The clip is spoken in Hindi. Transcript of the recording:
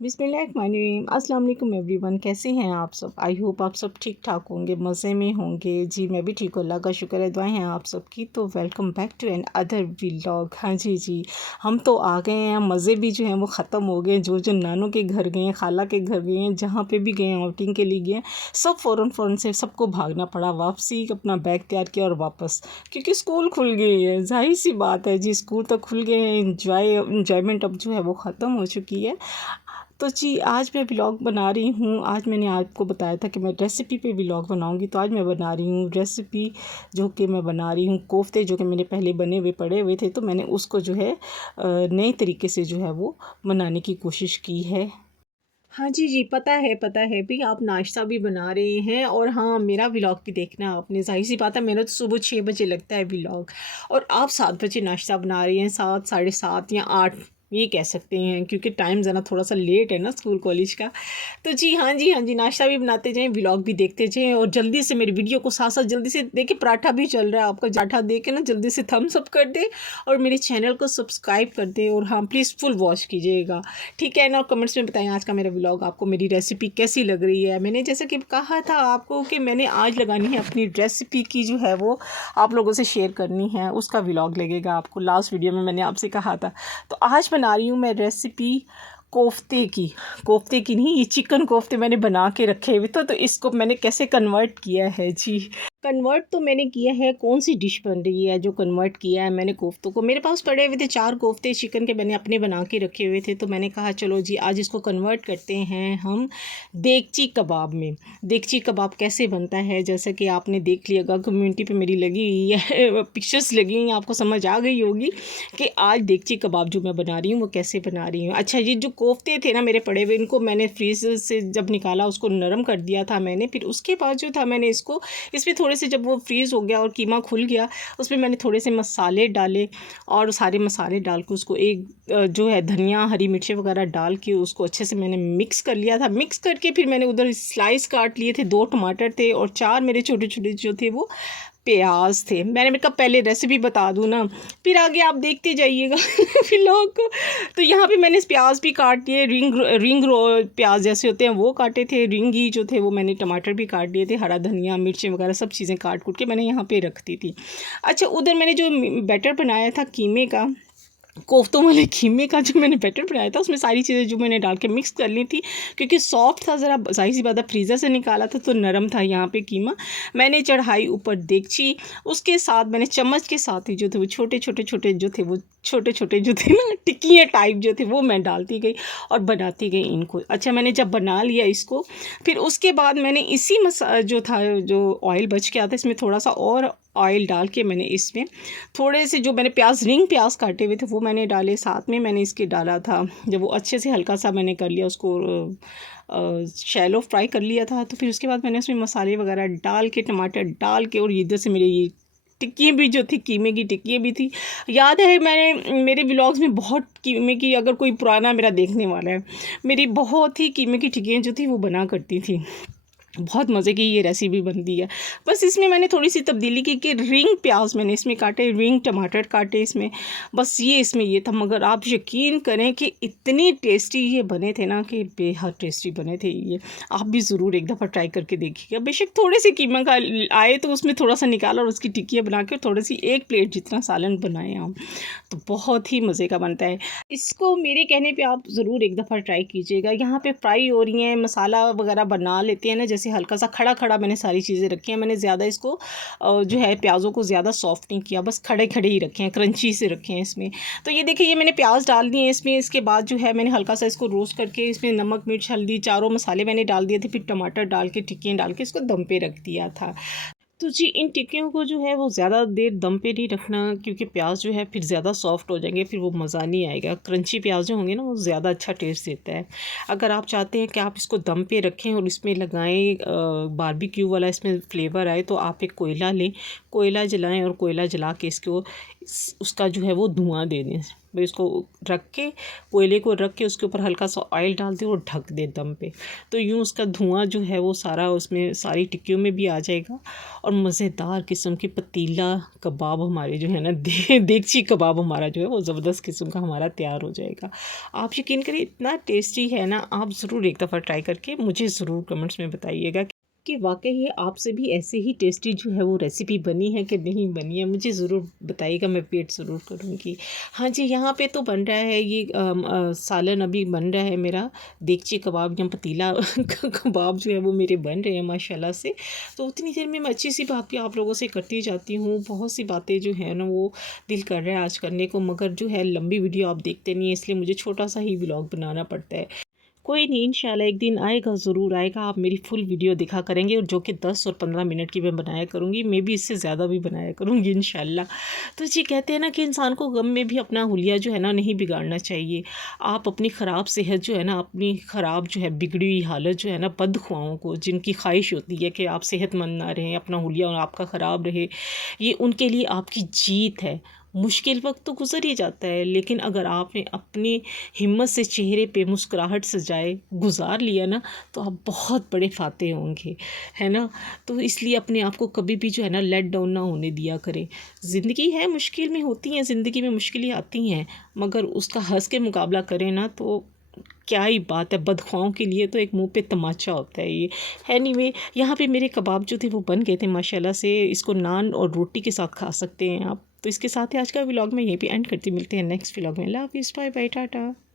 बिस्मिल्लाहिर्रहमानिर्रहीम। अस्सलाम वालेकुम एवरीवन, कैसे हैं आप सब। आई होप आप सब ठीक ठाक होंगे, मज़े में होंगे। जी मैं भी ठीक हूँ, अल्लाह का शुक्र है, दुआएं हैं आप सबकी। तो welcome back to another vlog. हाँ जी, हम तो आ गए हैं। मज़े भी जो हैं वो ख़त्म हो गए। जो नानों के घर गए हैं, खाला के घर गए हैं, जहाँ पे भी गए हैं आउटिंग के लिए गए हैं, सब फ़ौरन से सबको भागना पड़ा। वापसी अपना बैग तैयार किया और वापस, क्योंकि स्कूल खुल गए हैं। जाहिर सी बात है जी, स्कूल तो खुल गए हैं। इंजॉयमेंट अब जो है वो ख़त्म हो चुकी है। तो जी आज मैं व्लॉग बना रही हूँ। आज मैंने आपको बताया था कि मैं रेसिपी पे व्लॉग बनाऊँगी, तो आज मैं बना रही हूँ रेसिपी, जो कि मैं बना रही हूँ कोफ्ते, जो कि मेरे पहले बने हुए पड़े हुए थे। तो मैंने उसको जो है नए तरीके से जो है वो बनाने की कोशिश की है। हाँ जी, पता है भी, आप नाश्ता भी बना रहे हैं और हाँ, मेरा व्लॉग भी देखना आपने। ज़ाहिर-सी बात है, मेरा तो सुबह 6 बजे लगता है व्लॉग और आप 7 बजे नाश्ता बना रही हैं, 7 साढ़े 7 या 8 ये कह सकते हैं, क्योंकि टाइम ज़रा थोड़ा-सा लेट है ना स्कूल कॉलेज का। तो जी, हाँ जी, नाश्ता भी बनाते जाएँ, व्लॉग भी देखते जाएँ और जल्दी से मेरी वीडियो को साथ-साथ जल्दी से देखिए। पराठा भी चल रहा है आपका, पराठा देख के ना जल्दी से थम्स अप कर दें और मेरे चैनल को सब्सक्राइब कर दें और हाँ, प्लीज़ फुल वॉच कीजिएगा, ठीक है ना। और कमेंट्स में बताएं आज का मेरा व्लॉग आपको मेरी रेसिपी कैसी लग रही है। मैंने जैसे कि कहा था आपको कि मैंने आज लगानी है अपनी रेसिपी की जो है वो आप लोगों से शेयर करनी है, उसका व्लॉग लगेगा आपको। लास्ट वीडियो में मैंने आपसे कहा था। तो आज बना रही हूँ मैं रेसिपी कोफ्ते की नहीं, ये चिकन कोफ्ते मैंने बना के रखे हुए थे। तो इसको मैंने कैसे कन्वर्ट किया है जी। कन्वर्ट तो मैंने किया है, कौन सी डिश बन रही है जो कन्वर्ट किया है मैंने कोफ्तों को। मेरे पास पड़े हुए थे 4 कोफ्ते चिकन के, मैंने अपने बना के रखे हुए थे। तो मैंने कहा चलो जी आज इसको कन्वर्ट करते हैं हम देगची कबाब में। देगची कबाब कैसे बनता है, जैसा कि आपने देख लिया, कम्युनिटी पे मेरी लगी हुई है पिक्चर्स लगी हुई हैं, आपको समझ आ गई होगी कि आज देगची कबाब जो मैं बना रही हूँ वो कैसे बना रही हूँ। अच्छा, ये जो कोफ्ते थे ना मेरे पड़े हुए, इनको मैंने फ्रीज़र से जब निकाला उसको नरम कर दिया था मैंने। फिर उसके बाद जो था मैंने इसमें थोड़े से, जब वो फ्रीज़ हो गया और कीमा खुल गया, उसमें मैंने थोड़े से मसाले डाले और सारे मसाले डाल के उसको एक जो है धनिया हरी मिर्ची वगैरह डाल के उसको अच्छे से मैंने मिक्स कर लिया था। मिक्स करके फिर मैंने उधर स्लाइस काट लिए थे, 2 टमाटर थे और 4 मेरे छोटे छोटे जो थे वो प्याज थे। मैंने कहा पहले रेसिपी बता दूँ ना, फिर आगे आप देखते जाइएगा व्लॉग को। तो यहाँ पे मैंने प्याज भी काट दिए, रिंग रो प्याज जैसे होते हैं वो काटे थे। रिंगी जो थे वो मैंने टमाटर भी काट दिए थे, हरा धनिया मिर्ची वगैरह सब चीज़ें काट कूट के मैंने यहाँ पे रख दी थी। अच्छा, उधर मैंने जो बैटर बनाया था कीमे का, कोफ्तों वाले कीमे का जो मैंने बैटर बनाया था, उसमें सारी चीज़ें जो मैंने डाल के मिक्स कर ली थी, क्योंकि सॉफ्ट था ज़रा, ज़ाहिर सी बात है फ्रीज़र से निकाला था तो नरम था यहाँ पे कीमा। मैंने चढ़ाई ऊपर देगची, उसके साथ मैंने चम्मच के साथ ही जो थे वो छोटे छोटे जो थे ना टिक्कियाँ टाइप जो थे वो मैं डालती गई और बनाती गई इनको। अच्छा, मैंने जब बना लिया इसको, फिर उसके बाद मैंने इसी जो था, जो ऑयल बच गया था, इसमें थोड़ा सा और ऑयल डाल के मैंने इसमें थोड़े से जो मैंने रिंग प्याज काटे हुए थे वो मैंने डाले, साथ में मैंने इसके डाला था। जब वो अच्छे से हल्का सा मैंने कर लिया उसको, शैलो फ्राई कर लिया था, तो फिर उसके बाद मैंने उसमें मसाले वगैरह डाल के, टमाटर डाल के, और इधर से मेरे ये टिक्कियाँ भी जो थी, कीमे की टिक्कियाँ भी थी। याद है मैंने मेरे व्लॉग्स में बहुत कीमे की, अगर कोई पुराना मेरा देखने वाला है, मेरी बहुत ही कीमे की टिक्कियाँ जो थी वो बना करती थी। बहुत मज़े की ये रेसिपी बनती है। बस इसमें मैंने थोड़ी सी तब्दीली की कि रिंग प्याज मैंने इसमें काटे, रिंग टमाटर काटे इसमें, बस ये इसमें ये था। मगर आप यकीन करें कि इतनी टेस्टी ये बने थे ना, कि बेहद टेस्टी बने थे ये। आप भी ज़रूर एक दफ़ा ट्राई करके देखिएगा। बेशक थोड़े से कीमा का आए तो उसमें थोड़ा सा निकाला और उसकी टिक्कियाँ बना के थोड़ी सी 1 प्लेट जितना सालन बनाए हम, तो बहुत ही मज़े का बनता है। इसको मेरे कहने पे आप ज़रूर एक दफ़ा ट्राई कीजिएगा। यहाँ पे फ्राई हो रही हैं, मसाला वगैरह बना लेते हैं ना, जैसे हल्का सा खड़ा खड़ा मैंने सारी चीज़ें रखी हैं। मैंने ज़्यादा इसको जो है प्याज़ों को ज़्यादा सॉफ्ट नहीं किया, बस खड़े खड़े ही रखे हैं, क्रंची से रखे हैं इसमें। तो ये देखिए, ये मैंने प्याज डाल दिए इसमें। इसके बाद जो है मैंने हल्का सा इसको रोस्ट करके इसमें नमक मिर्च हल्दी चारों मसाले मैंने डाल दिए थे, फिर टमाटर डाल के टिक्कियाँ डाल के इसको दम पे रख दिया था। तो जी, इन टिक्कियों को जो है वो ज़्यादा देर दम पे नहीं रखना, क्योंकि प्याज जो है फिर ज़्यादा सॉफ्ट हो जाएंगे, फिर वो मज़ा नहीं आएगा। क्रंची प्याज जो होंगे ना वो ज़्यादा अच्छा टेस्ट देता है। अगर आप चाहते हैं कि आप इसको दम पे रखें और इसमें लगाएं बारबेक्यू वाला इसमें फ्लेवर आए, तो आप एक कोयला लें, कोयला जलाएं और कोयला जला के इसको उसका जो है वो धुआं दे दें। भाई उसको रख के, कोयले को रख के उसके ऊपर हल्का सा ऑयल डाल दे और ढक दे दम पे, तो यूँ उसका धुआं जो है वो सारा उसमें सारी टिक्कियों में भी आ जाएगा और मज़ेदार किस्म के पतीला कबाब हमारे जो है ना देगची कबाब हमारा जो है वो ज़बरदस्त किस्म का हमारा तैयार हो जाएगा। आप यकीन करिए इतना टेस्टी है ना, आप ज़रूर एक दफ़ा ट्राई करके मुझे ज़रूर कमेंट्स में बताइएगा कि वाकई ये आपसे भी ऐसे ही टेस्टी जो है वो रेसिपी बनी है कि नहीं बनी है, मुझे ज़रूर बताइएगा, मैं वेट ज़रूर करूँगी। हाँ जी, यहाँ पे तो बन रहा है ये सालन अभी बन रहा है मेरा, देगची कबाब या पतीला कबाब जो है वो मेरे बन रहे हैं माशाल्लाह से। तो उतनी देर में मैं अच्छी सी बात भी आप लोगों से करती जाती हूँ। बहुत सी बातें जो है ना वो दिल कर रहा है आज करने को, मगर जो है लंबी वीडियो आप देखते नहीं है, इसलिए मुझे छोटा सा ही व्लॉग बनाना पड़ता है। कोई नहीं, इंशाल्लाह एक दिन आएगा, ज़रूर आएगा, आप मेरी फुल वीडियो दिखा करेंगे, और जो कि 10 और 15 मिनट की मैं बनाया करूँगी, मैं भी इससे ज़्यादा भी बनाया करूँगी इंशाल्लाह। तो जी कहते हैं ना कि इंसान को गम में भी अपना हुलिया जो है ना नहीं बिगाड़ना चाहिए। आप अपनी ख़राब सेहत जो है ना, अपनी ख़राब जो है बिगड़ी हुई हालत जो है ना, बदख्वाहों को जिनकी ख्वाहिश होती है कि आप सेहतमंद ना रहें, अपना हुलिया आपका ख़राब रहे, ये उनके लिए आपकी जीत है। मुश्किल वक्त तो गुज़र ही जाता है, लेकिन अगर आपने अपनी हिम्मत से चेहरे पे मुस्कुराहट सजाए गुज़ार लिया ना, तो आप बहुत बड़े फ़ाते होंगे, है ना। तो इसलिए अपने आप को कभी भी जो है ना लेट डाउन ना होने दिया करें। ज़िंदगी है, मुश्किल में होती हैं, ज़िंदगी में मुश्किलें आती हैं, मगर उसका हंस के मुकाबला करें ना तो क्या ही बात है। बदख्वाहों के लिए तो एक मुंह पे तमाचा होता है ये। एनीवे, यहाँ पे मेरे कबाब जो थे वो बन गए थे माशाल्लाह से। इसको नान और रोटी के साथ खा सकते हैं आप। तो इसके साथ ही आज का व्लॉग मैं यहीं पे एंड करती, मिलते हैं नेक्स्ट व्लॉग में। अल्लाह हाफ़िज़, बाय बाय, टाटा।